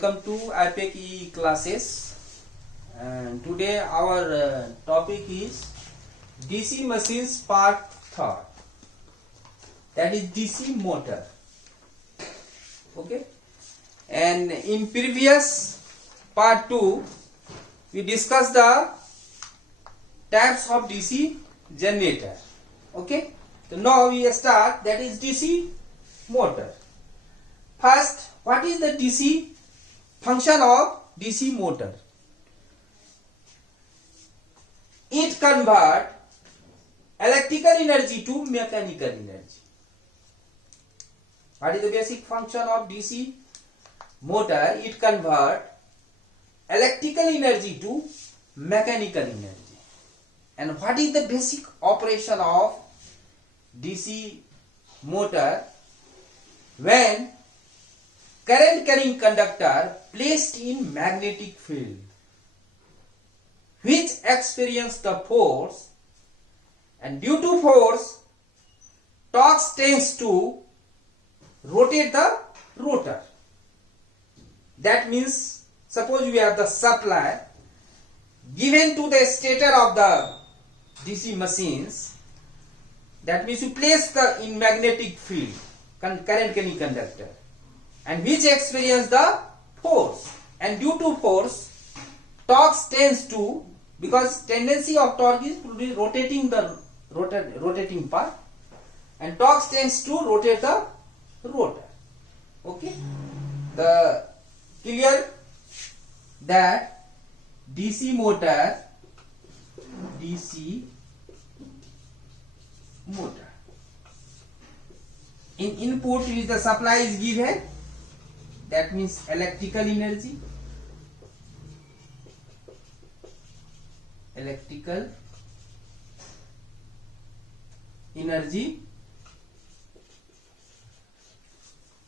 welcome to IPEC E classes. And today our topic is DC machines part 3rd, that is DC motor. Okay, and in previous part 2 we discussed the types of DC generator. Okay, so now we start, that is DC motor. First, what is the DC function of DC motor? It converts electrical energy to mechanical energy. What is the basic function of DC motor? It converts electrical energy to mechanical energy. And what is the basic operation of DC motor? When current carrying conductor placed in magnetic field, which experience the force, and due to force, torque tends to rotate the rotor. That means, suppose we have the supply given to the stator of the DC machines. That means you place the in magnetic field current carrying conductor, and which experience the force, and due to force, torque tends to, because tendency of torque is to be rotating the rotating part, and torque tends to rotate the rotor. Okay, the clear that DC motor in input which the supply is given, that means electrical energy,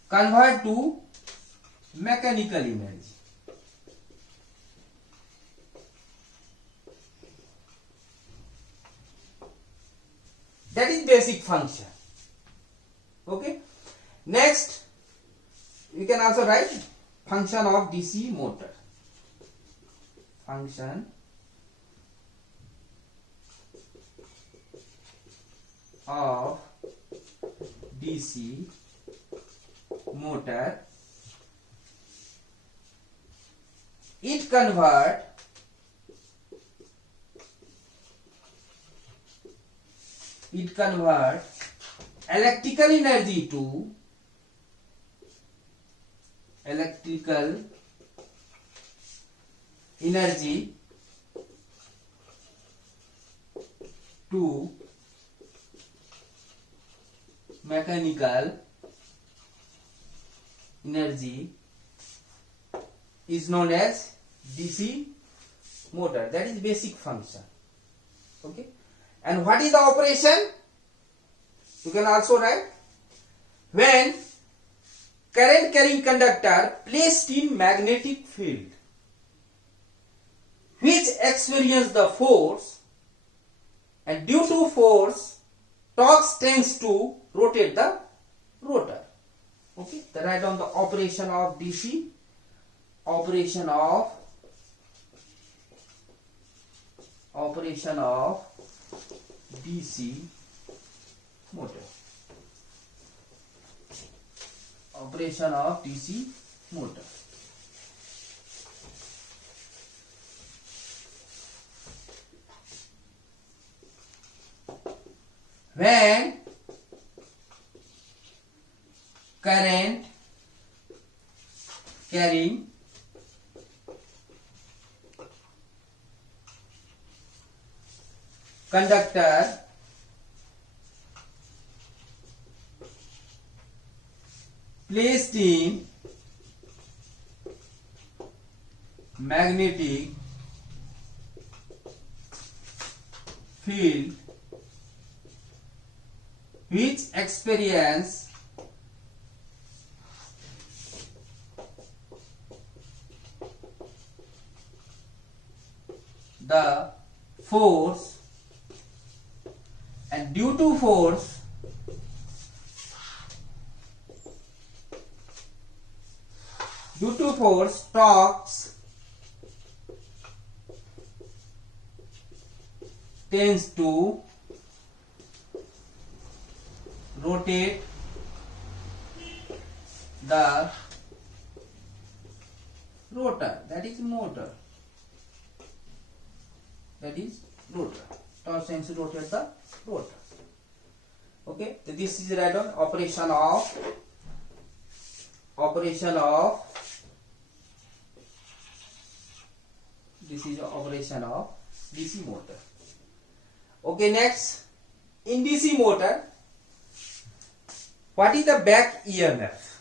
convert to mechanical energy. That is basic function. Okay. Next, we can also write function of DC motor. Function of DC motor. It convert electrical energy to mechanical energy is known as DC motor. That is basic function. Okay, and what is the operation? You can also write, when current carrying conductor placed in magnetic field, which experience the force, and due to force, torque tends to rotate the rotor. Okay, then write down the operation of DC, operation of DC motor. Operation of DC motor. When current carrying conductor placed in magnetic field, which experience the force, and due to force, due to force, torques tends to rotate the rotor, that is motor, that is rotor. Torque tends to rotate the rotor. Okay, so this is right on operation of this is operation of DC motor. Okay, next, in DC motor, what is the back EMF?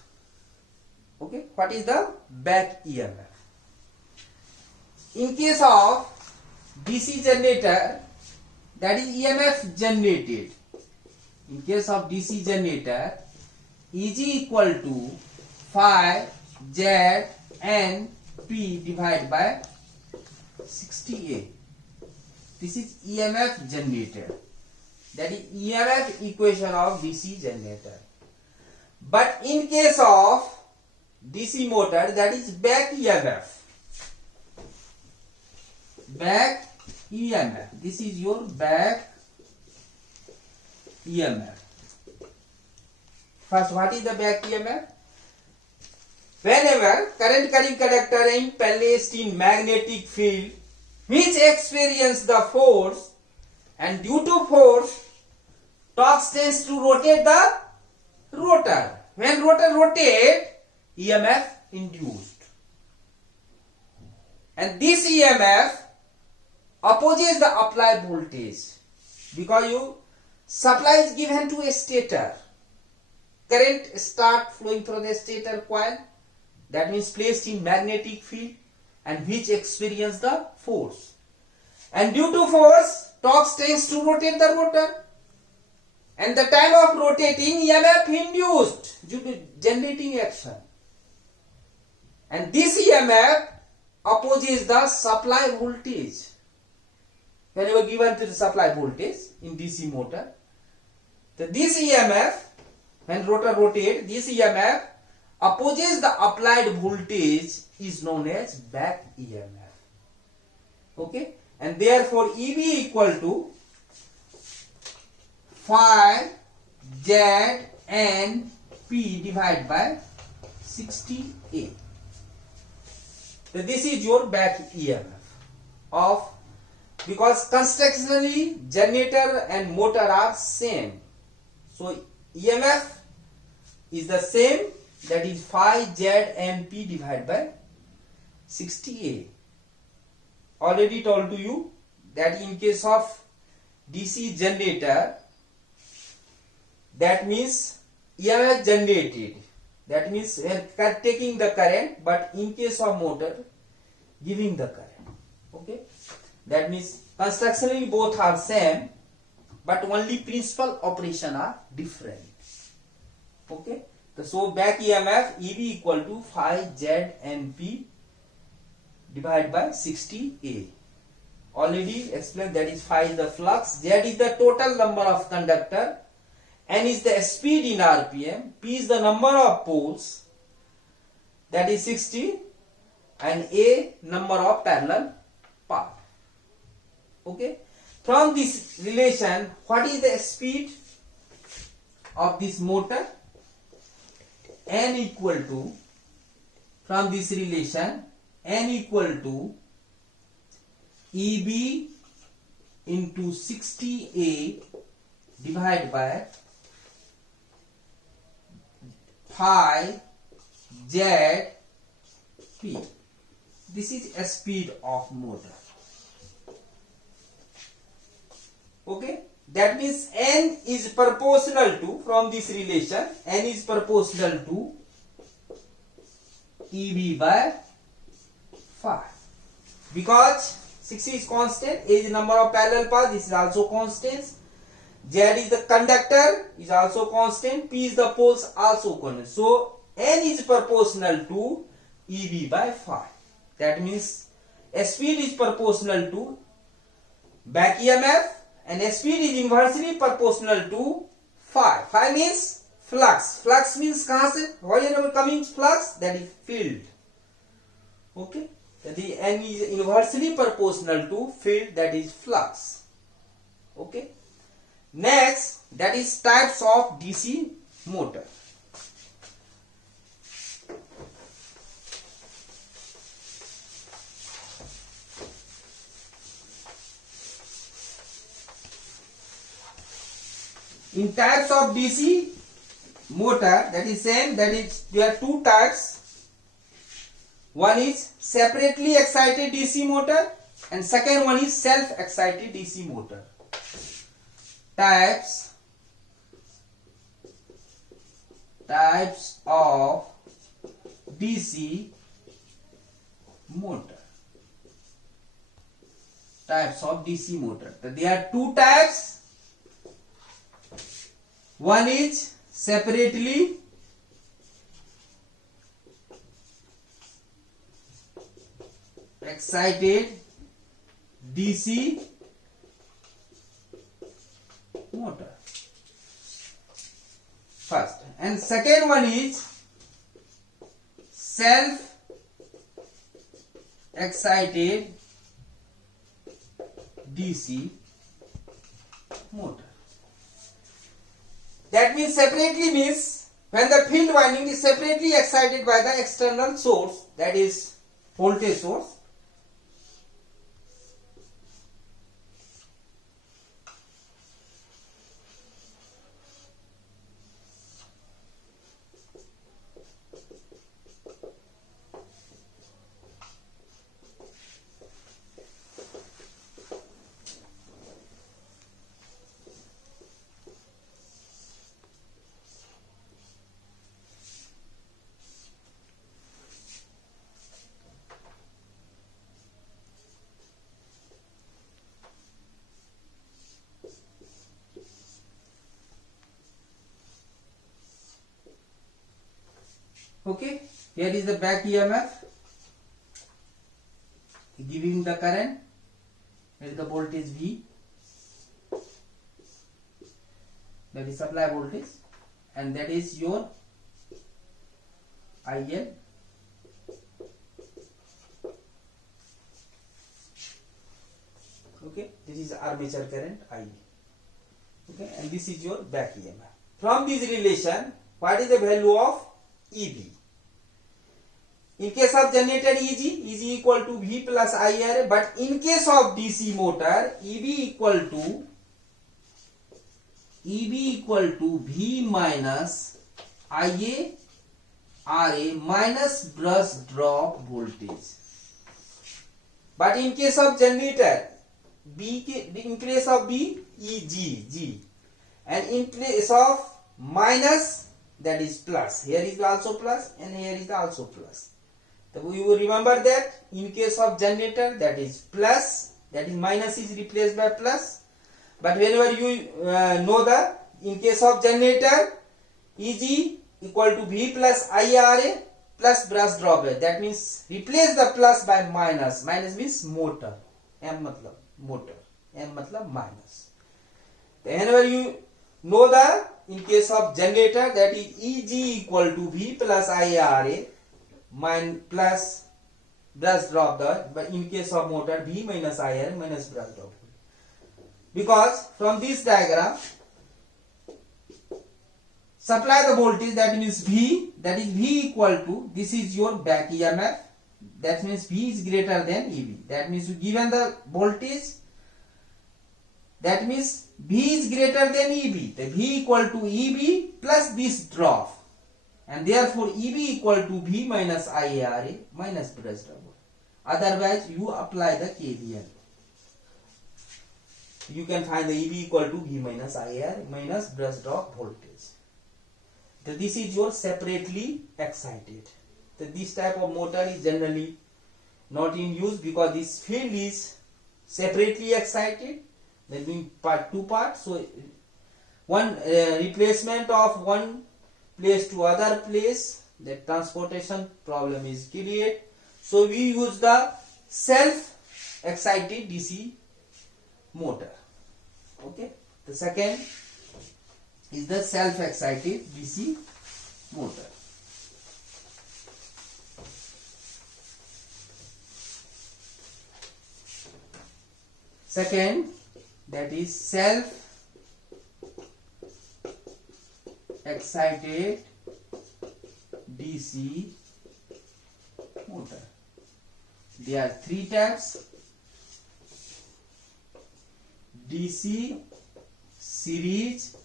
Okay, what is the back EMF? In case of DC generator, that is EMF generated. In case of DC generator, Eg equal to phi Z N P divided by 60A. This is EMF generated. That is EMF equation of DC generator. But in case of DC motor, that is back EMF. Back EMF. This is your back EMF. First, what is the back EMF? Whenever current carrying conductor is placed in magnetic field which experience the force, and due to force, torque tends to rotate the rotor. When rotor rotate, EMF induced. And this EMF opposes the applied voltage, because you supply is given to a stator. Current start flowing through the stator coil, that means placed in magnetic field, and which experience the force. And due to force, torque tends to rotate the rotor. And the time of rotating, EMF induced due to generating action. And this EMF opposes the supply voltage. Whenever given to the supply voltage in DC motor, this EMF, when rotor rotates, this EMF opposes the applied voltage, is known as back EMF. Okay, and therefore EB equal to phi Z N P divided by 60A. So this is your back EMF of, because constructionally generator and motor are same. So EMF is the same, that is phi Z N P divided by 60A. Already told to you that in case of DC generator, that means EMF generated, that means taking the current, but in case of motor, giving the current. Okay, that means constructionally both are same, but only principal operation are different. Okay, so back EMF EB equal to phi Z N P divided by 60A. Already explained, that is phi is the flux, Z is the total number of conductor, N is the speed in RPM, P is the number of poles, that is 60, and A number of parallel path. Okay, from this relation, what is the speed of this motor? N equal to, from this relation, N equal to EB into 60A divided by phi Z P. This is a speed of motor. Okay, that means N is proportional to, from this relation, N is proportional to EB by phi. Because 60 is constant, A is the number of parallel paths, this is also constant. Z is the conductor, is also constant. P is the poles, also constant. So N is proportional to EB by phi. That means speed is proportional to back EMF, and speed is inversely proportional to phi. Phi means flux. Flux means kahan se, wherever coming flux, that is field. Okay, the N is inversely proportional to field, that is flux. Okay, next, that is types of DC motor. In types of DC motor, that is same, that is there are two types. One is separately excited DC motor and second one is self-excited DC motor. Types of DC motor. Types of DC motor. There are two types. One is separately excited DC motor first, and second one is self excited DC motor. That means separately means when the field winding is separately excited by the external source, that is voltage source. Okay, here is the back EMF giving the current. Here is the voltage V, that is supply voltage, and that is your IL. Okay, this is armature current IA. Okay, and this is your back EMF. From this relation, what is the value of EB? In case of generator EG equal to V plus IR, but in case of DC motor, EB equal to V minus IA RA minus brush drop voltage. But in case of generator, in case of B, G, and in place of minus, that is plus. Here is also plus and here is also plus. So you remember that in case of generator, that is plus, that is minus is replaced by plus. But whenever you know the in case of generator, EG equal to V plus IRA plus brush drop rate. That means replace the plus by minus. Minus means motor. M matlab motor. M matlab minus. Whenever you know the in case of generator, that is EG equal to V plus IRA plus brush drop dot, but in case of motor V minus IR minus brush drop. Because from this diagram, supply the voltage, that means V, that is V equal to, this is your back EMF, that means V is greater than EB. That means you given the voltage, that means V is greater than EB. The V equal to EB plus this drop. And therefore EB equal to V minus IARA minus brush drop. Otherwise you apply the KVL. You can find the EB equal to V minus IARA minus brush drop voltage. So this is your separately excited. So this type of motor is generally not in use because this field is separately excited. That means two parts. So one replacement of one place to other place, the transportation problem is created. So we use the self excited DC motor. Okay, the second is the self excited DC motor. Second, that is self excited DC motor. There are three types: DC series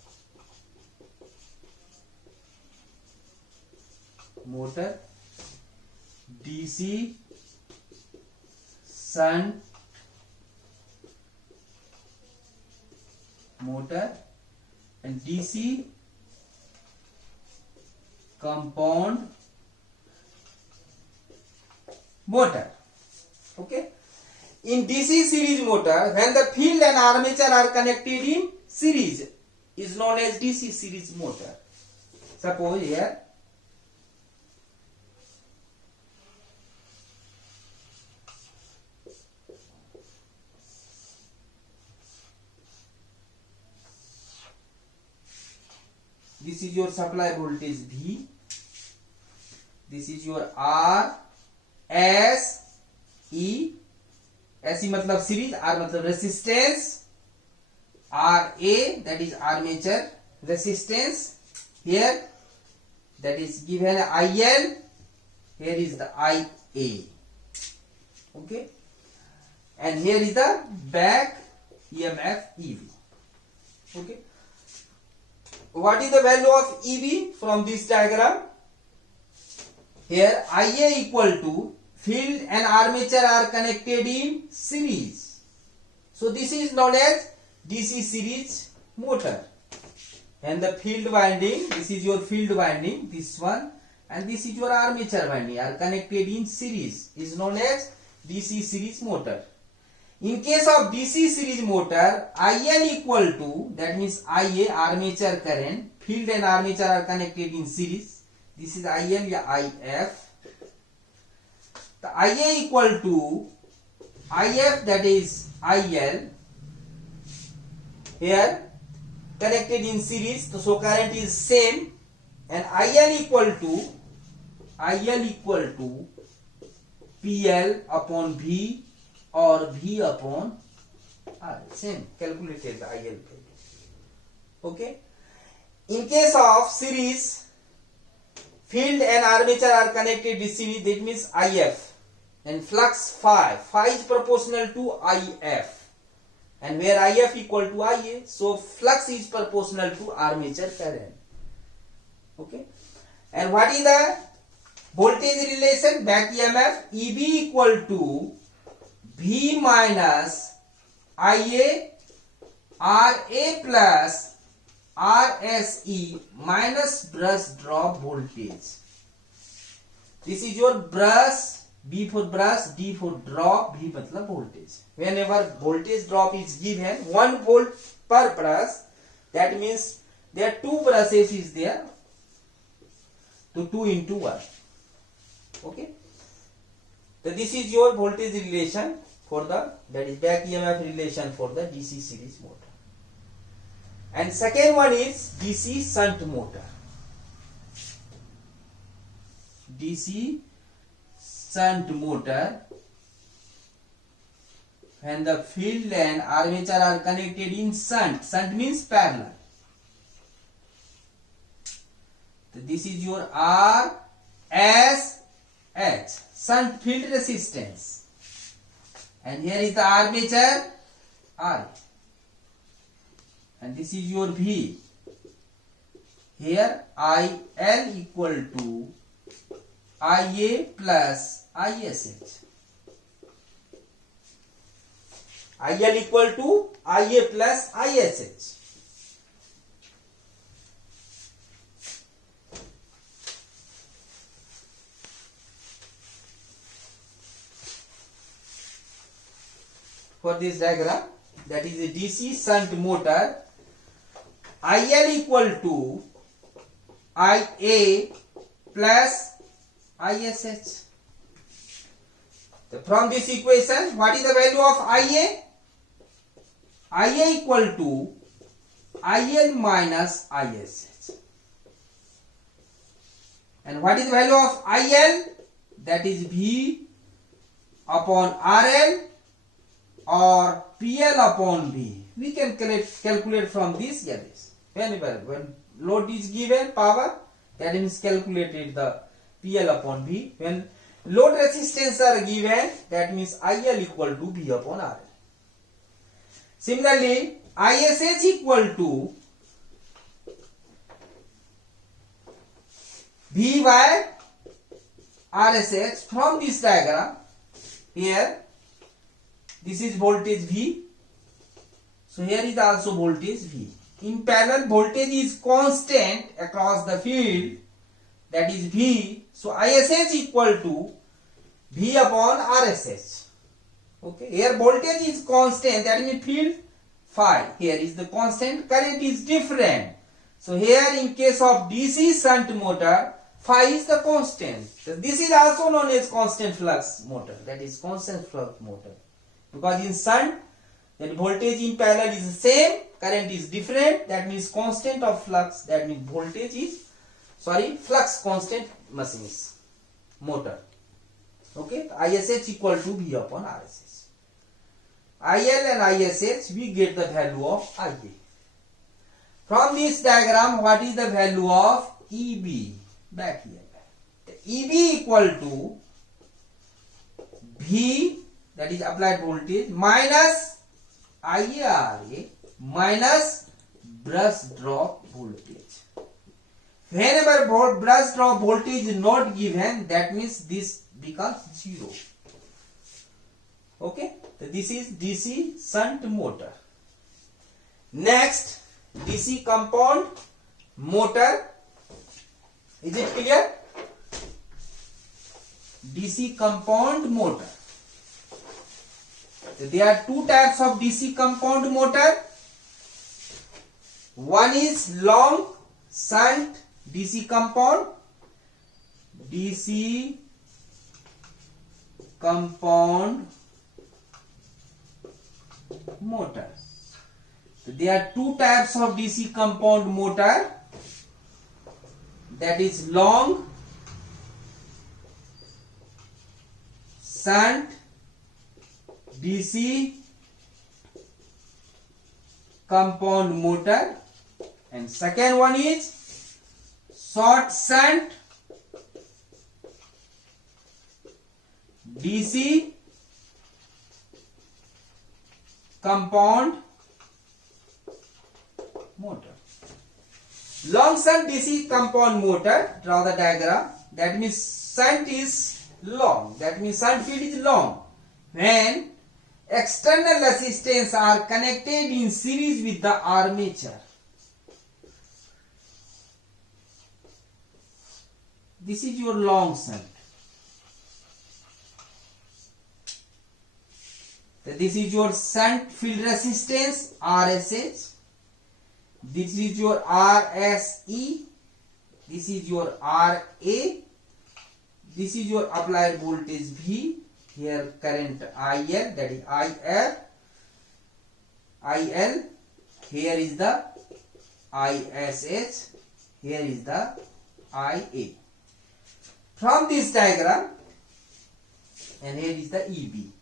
motor, DC shunt motor, and DC compound motor. Okay. In DC series motor, when the field and armature are connected in series, is known as DC series motor. Suppose here this is your supply voltage V, this is your R, S, E, SE मतलब series, R मतलब resistance, RA that is armature resistance, here that is given IL, here is the IA. Okay, and here is the back EMF EV. Okay, what is the value of EV from this diagram? Here IA equal to field and armature are connected in series. So this is known as DC series motor. And the field winding, this is your field winding, this one, and this is your armature winding are connected in series, is known as DC series motor. In case of DC series motor, IL equal to, that means IA armature current, field and armature are connected in series. This is IL या IF. The IA equal to IF, that is IL. Here connected in series, so current is same, and IL equal to PL upon V or V upon R. Same, calculated the IL. Okay. In case of series, field and armature are connected in series, that means IF, and flux phi is proportional to IF, and where IF equal to IA, so flux is proportional to armature current. Okay, and what is the voltage relation? Back EMF EB equal to V minus IA RA plus RSE minus brush drop voltage. This is your brush, B for brush, D for drop, V मतलब voltage. Whenever voltage drop is given 1 volt per brush, that means there are 2 brushes is there, so 2 into 1. Okay. So this is your voltage relation for the, that is back EMF relation for the DC series motor. And second one is DC shunt motor. DC shunt motor, when the field and armature are connected in shunt. Shunt means parallel. So this is your R, S, H, shunt field resistance. And here is the armature, R. And this is your V. Here IL equal to IA plus ISH. IL equal to IA plus ISH. For this diagram, that is a DC shunt motor, IL equal to IA plus ISH. So from this equation, what is the value of IA? IA equal to IL minus ISH. And what is the value of IL? That is V upon RL or PL upon V. We can calculate from this, yeah, this. Whenever when load is given power, that means calculated the PL upon V. When load resistance are given, that means IL equal to V upon RL. Similarly, ISH equal to V by RSH. From this diagram, here this is voltage V, so here is also voltage V. In parallel, voltage is constant across the field, that is V, so ISH equal to V upon RSH. Okay, here voltage is constant, that means field phi, here is the constant, current is different. So here in case of DC shunt motor, phi is the constant. So this is also known as constant flux motor, that is constant flux motor. Because in shunt, then voltage in parallel is the same, current is different, that means constant of flux, that means voltage is, flux constant machines, motor. Okay, ISH equal to V upon RSH. IL and ISH, we get the value of IA. From this diagram, what is the value of EB? Back here. The EB equal to V, that is applied voltage, minus IARA minus brush drop voltage. Whenever brush drop voltage is not given, that means this becomes 0. Okay, so this is DC shunt motor. Next, DC compound motor. Is it clear? DC compound motor. So there are two types of DC compound motor. One is long shunt DC compound. DC compound motor. So there are two types of DC compound motor. That is long shunt DC compound motor, and second one is short shunt DC compound motor. Long shunt DC compound motor, draw the diagram. That means shunt is long, that means shunt field is long. When external resistance are connected in series with the armature, this is your long shunt. This is your shunt field resistance RSH. This is your RSE. This is your RA. This is your applied voltage V. Here current IL, that is IL. Here is the ISH. Here is the IA. From this diagram, and here is the EB.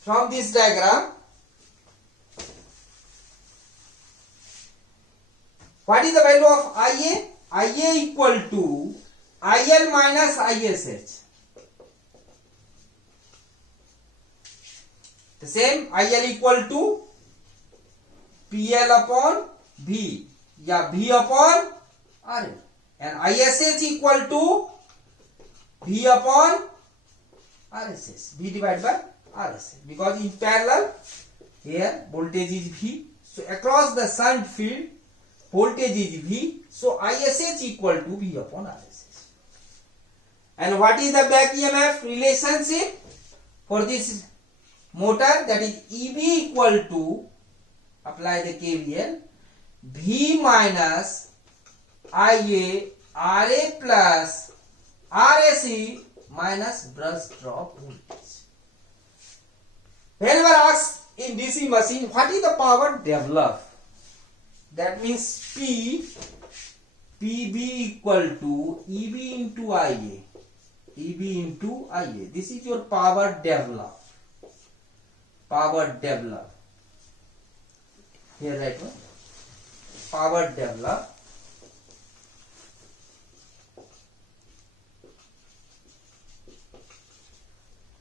From this diagram, what is the value of IA? IA equal to IL minus ISH. The same, IL equal to PL upon V, या V upon RL, and ISH equal to V upon RSH, V divided by RSH, because in parallel here voltage is V, so across the shunt field voltage is V, so ISH equal to V upon RSH. And what is the back EMF relationship for this motor? That is EB equal to, apply the KVL, V minus IA RA plus RSE minus brush drop voltage. Whenever asked in DC machine, what is the power developed? That means PB equal to EB into IA. EB into IA. This is your power develop. Power develop. Here write one. Power develop.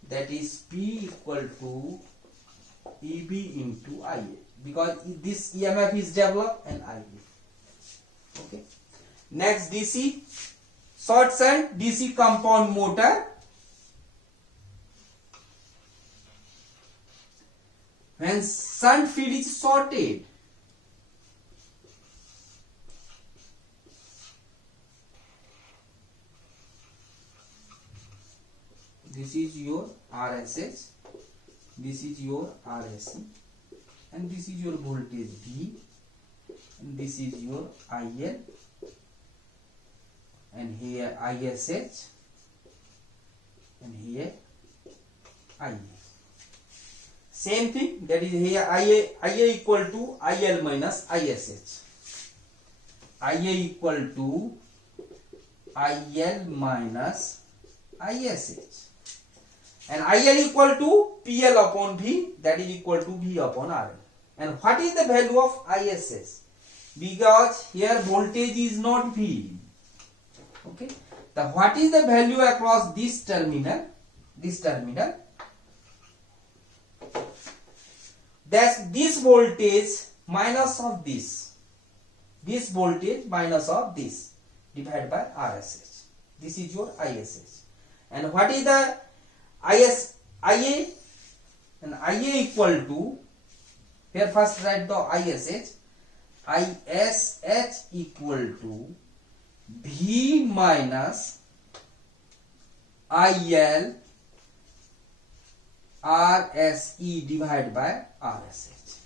That is P equal to EB into IA, because this EMF is developed and IA. Okay. Next, DC short shunt DC compound motor. When shunt field is shorted, this is your RSH, this is your RSC, and this is your voltage V, and this is your IL, and here ISH, and here IA. Same thing, that is here IA equal to IL minus ISH. IA equal to IL minus ISH. And IL equal to PL upon V, that is equal to V upon RL. And what is the value of ISH? Because here voltage is not V. Okay. The what is the value across this terminal? This terminal. That's this voltage minus of this. This voltage minus of this divided by RSH. This is your ISH. And what is the IA? And IA equal to, here first write the ISH. ISH equal to V minus IL RSE divided by RSH.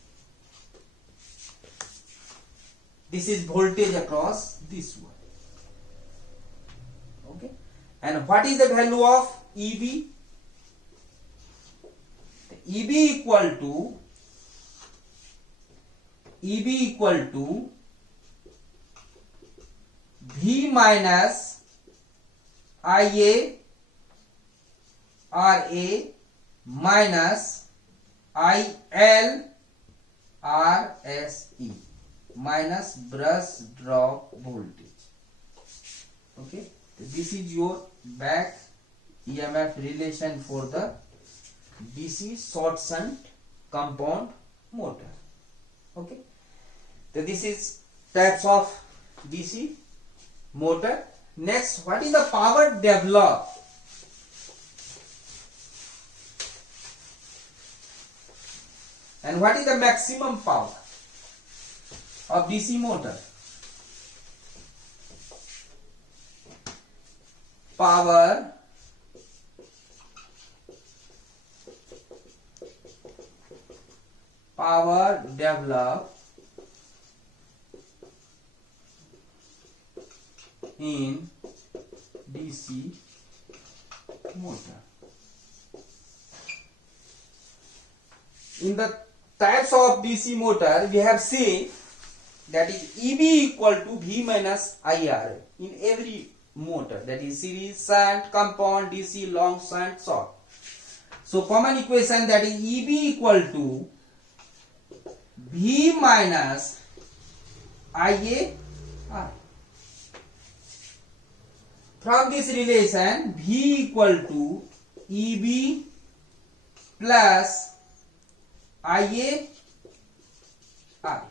This is voltage across this one. Okay. And what is the value of EB? EB equal to V minus IA RA minus IL RSE minus brush drop voltage. Okay, this is your back EMF relation for the DC short shunt compound motor. Okay, so this is types of DC motor. Next, what is the power developed? And what is the maximum power of DC motor? Power developed in DC motor. In the types of DC motor, we have seen that is EB equal to V minus IR in every motor, that is series, shunt, compound, DC, long, shunt, short. So common equation, that is EB equal to V minus IA R. From this relation, V equal to EB plus IA I.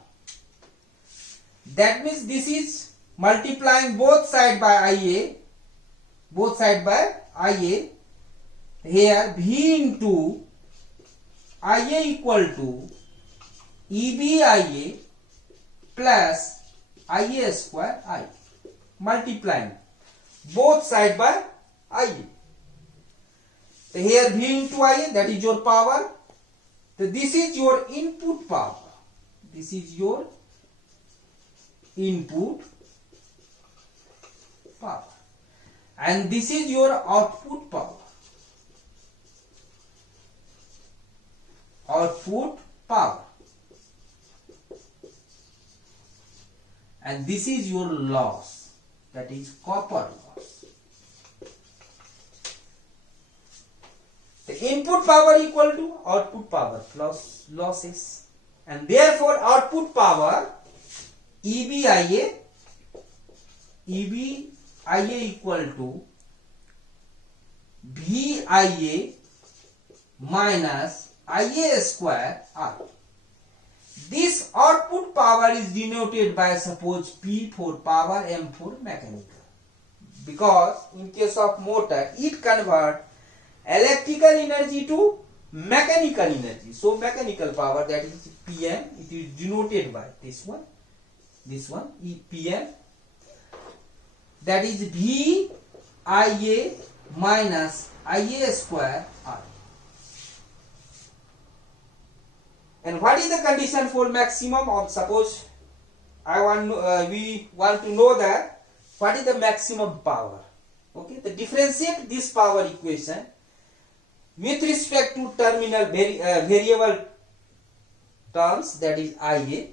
That means this is multiplying both side by IA, here V into IA equal to EBIA plus IA square I, multiplying both side by IA. So here V into IA, that is your power. So this is your input power. This is your input power. And this is your output power. Output power. And this is your loss, that is copper loss. The input power equal to output power plus losses, and therefore output power EBIA equal to VIA minus IA square R. This output power is denoted by, suppose, P for power, M for mechanical, because in case of motor it converts electrical energy to mechanical energy. So mechanical power, that is PM, it is denoted by this one PM, that is VIA minus IA square R. And what is the condition for maximum of, suppose we want to know that what is the maximum power. Okay, the differentiate this power equation with respect to terminal variable terms, that is IA.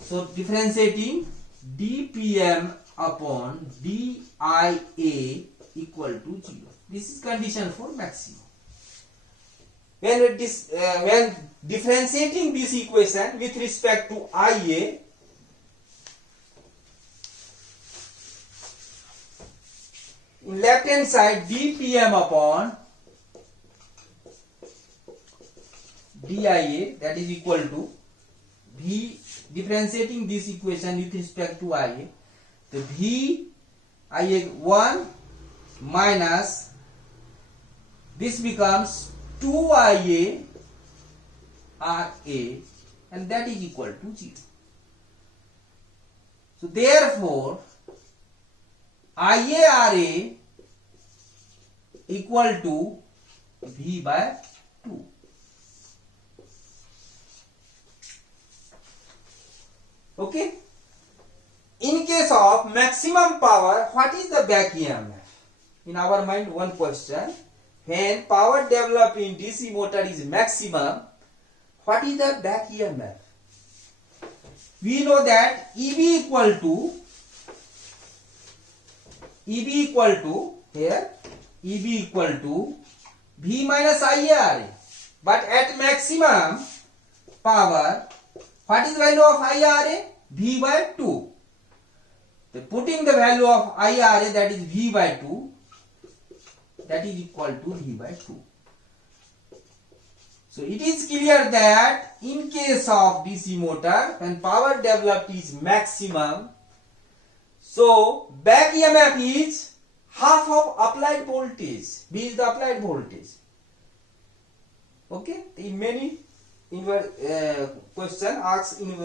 So differentiating dPm upon DIA equal to 0. This is condition for maximum. When differentiating this equation with respect to IA, in left hand side dPm upon DIA, that is equal to V, differentiating this equation with respect to IA, the VIA1 minus this becomes 2IA RA, and that is equal to 0. So therefore IA RA equal to V by 2. Okay. In case of maximum power, what is the back EMF? In our mind, one question. When power developed in DC motor is maximum, what is the back EMF? We know that EB equal to V minus IRA. But at maximum power, what is the value of IRA? V by 2. So putting the value of IRA, that is V by 2, that is equal to V by 2. So it is clear that in case of DC motor, when power developed is maximum, so back EMF is half of applied voltage. V is the applied voltage. Okay, in many question asked in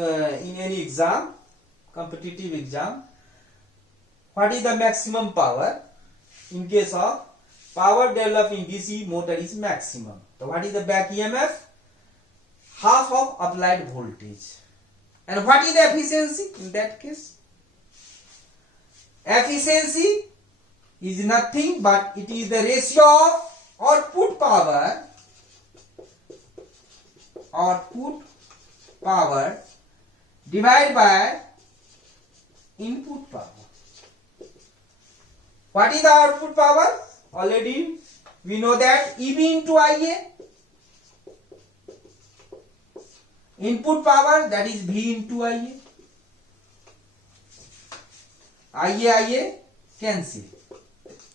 any exam, competitive exam, what is the maximum power? In case of power developed in DC motor is maximum. So what is the back EMF? Half of applied voltage. And what is the efficiency in that case? Efficiency is nothing but it is the ratio of output power divided by input power. What is the output power? Already we know that EB into IA. Input power, that is V into IA. IA cancel.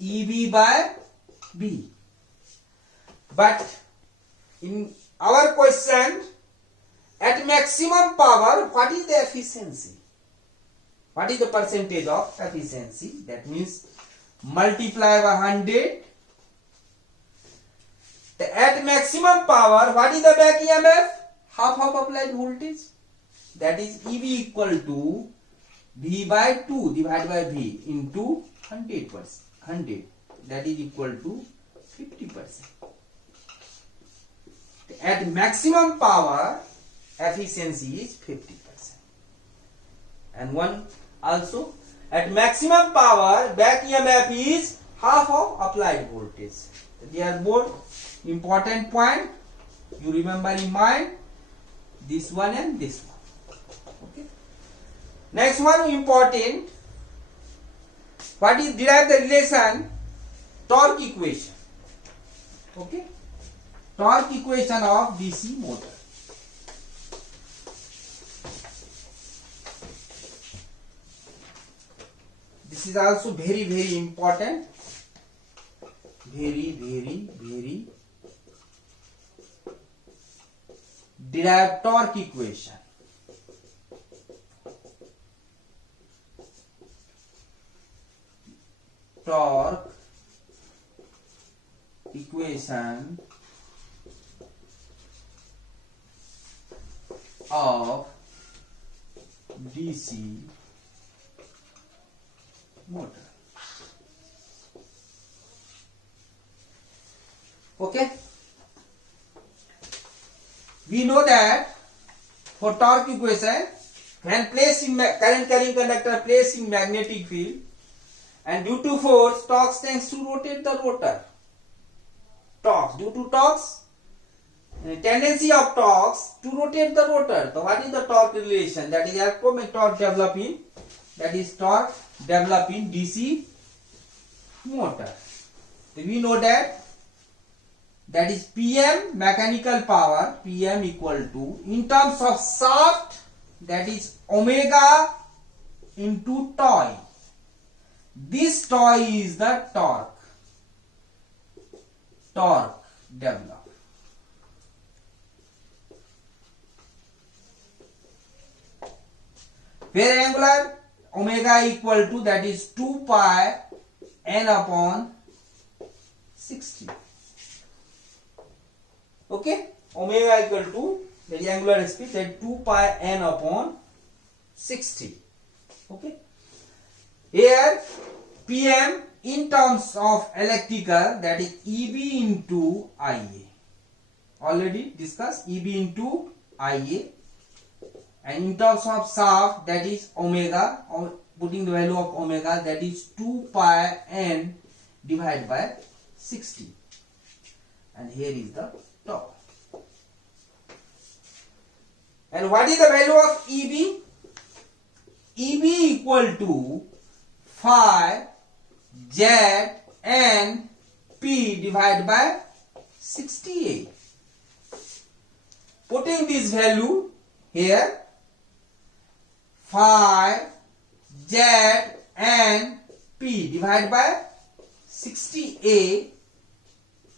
EB by V. But in our question, at maximum power, what is the efficiency? What is the percentage of efficiency? That means multiply by 100. At maximum power, what is the back EMF? Half of applied voltage. That is EB equal to V by 2 divided by V into 100%. 100. That is equal to 50%. At maximum power, efficiency is 50%. And one also, at maximum power, back EMF is half of applied voltage. They are both important point. You remember in mind this one and this one. Okay. Next one important. What is derive the relation torque equation? Okay, torque equation of DC motor. This is also very important. Very derive torque equation. Torque equation of DC motor. Okay, we know that for torque equation, when placed in current carrying conductor placed in magnetic field and due to force, torque tends to rotate the rotor. Torque, due to torques, tendency of torques to rotate the rotor. So what is the torque relation? That is atomic torque developing. That is torque developing DC motor. So we know that is PM mechanical power, PM equal to, in terms of shaft, that is omega into toy. This toy is the torque developed. Where angular omega equal to, that is 2 pi n upon 60. Okay, omega equal to the angular speed, that 2 pi n upon 60. Okay, here PM in terms of electrical, that is EB into IA. Already discussed, EB into IA. And in terms of shaft, that is omega, or putting the value of omega, that is 2 pi n divided by 60. And here is the torque. And what is the value of EB? EB equal to phi Z N P divided by 68. Putting this value here, phi Z N P divided by 60A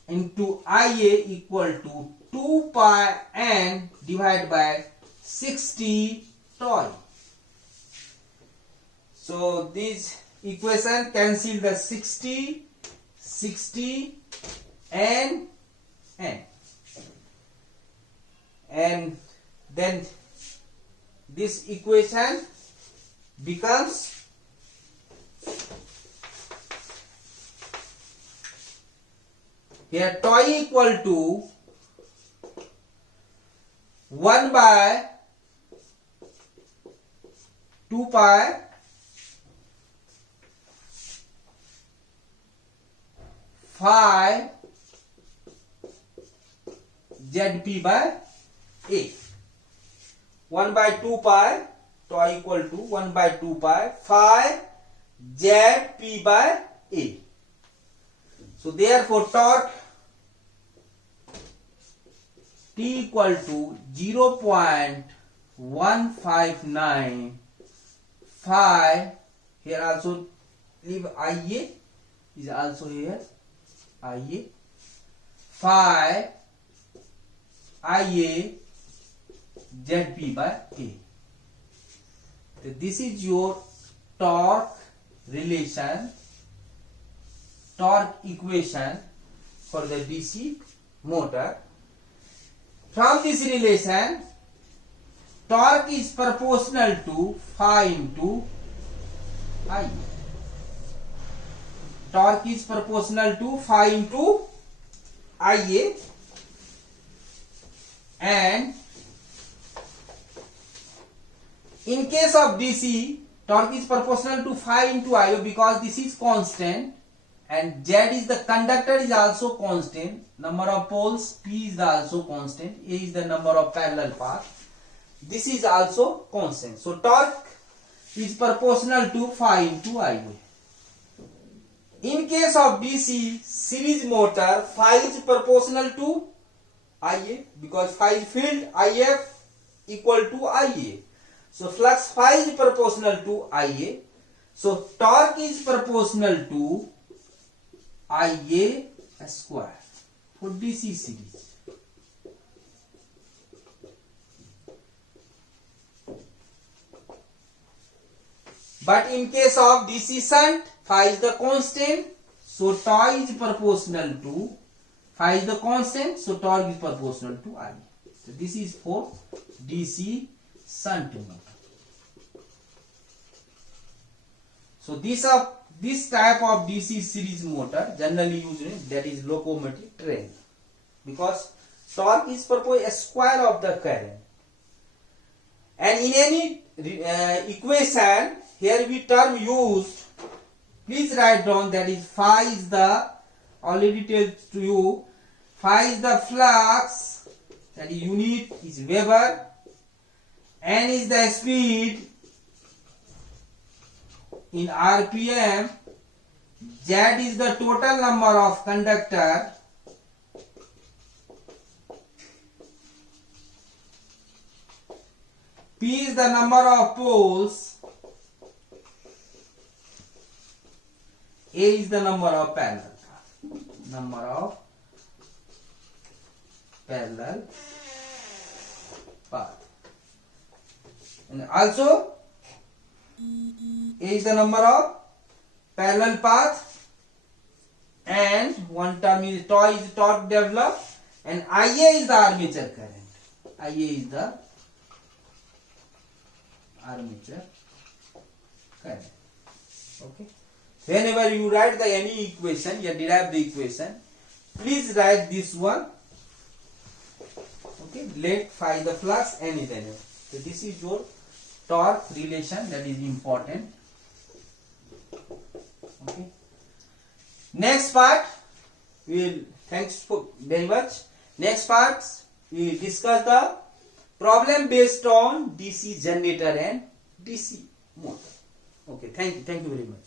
into IA equal to 2 pi n divided by 60 toy. So this equation cancel the 60 and n, and then this equation becomes here toy equal to 1 by 2 pi phi ZP by A. 1 by 2 pi toy equal to 1 by 2 pi phi ZP by A. So therefore torque T equal to 0.159 phi, here also leave IA, is also here IA, phi IA ZP by A. So this is your torque relation, torque equation for the DC motor. From this relation, torque is proportional to phi into IA. Torque is proportional to phi into IA, and in case of DC, torque is proportional to phi into IA because this is constant and Z is the conductor is also constant, number of poles P is also constant, A is the number of parallel paths, this is also constant. So torque is proportional to phi into IA. In case of DC series motor, phi is proportional to Ia, because phi field If equal to Ia. So flux phi is proportional to Ia. So torque is proportional to Ia square for DC series. But in case of DC shunt, phi is the constant, so tau is proportional to, phi is the constant, so torque is proportional to I. So this is for DC shunt motor. So this type of DC series motor generally used in, that is locomotive train, because torque is proportional square of the current. And in any equation, here we term used, please write down, that is phi is the, already tells to you, phi is the flux, that is unit is Weber, n is the speed in RPM, z is the total number of conductor, p is the number of poles, a is the number of parallel path, and also a is the number of parallel path, and one term is tau is torque developed, and Ia is the armature current. Okay. Whenever you write any equation, you derive the equation, please write this one. Okay, let phi the flux, n is the energy. So this is your torque relation, that is important. Okay. Next part, thanks for very much. Next part, we will discuss the problem based on DC generator and DC motor. Okay, thank you very much.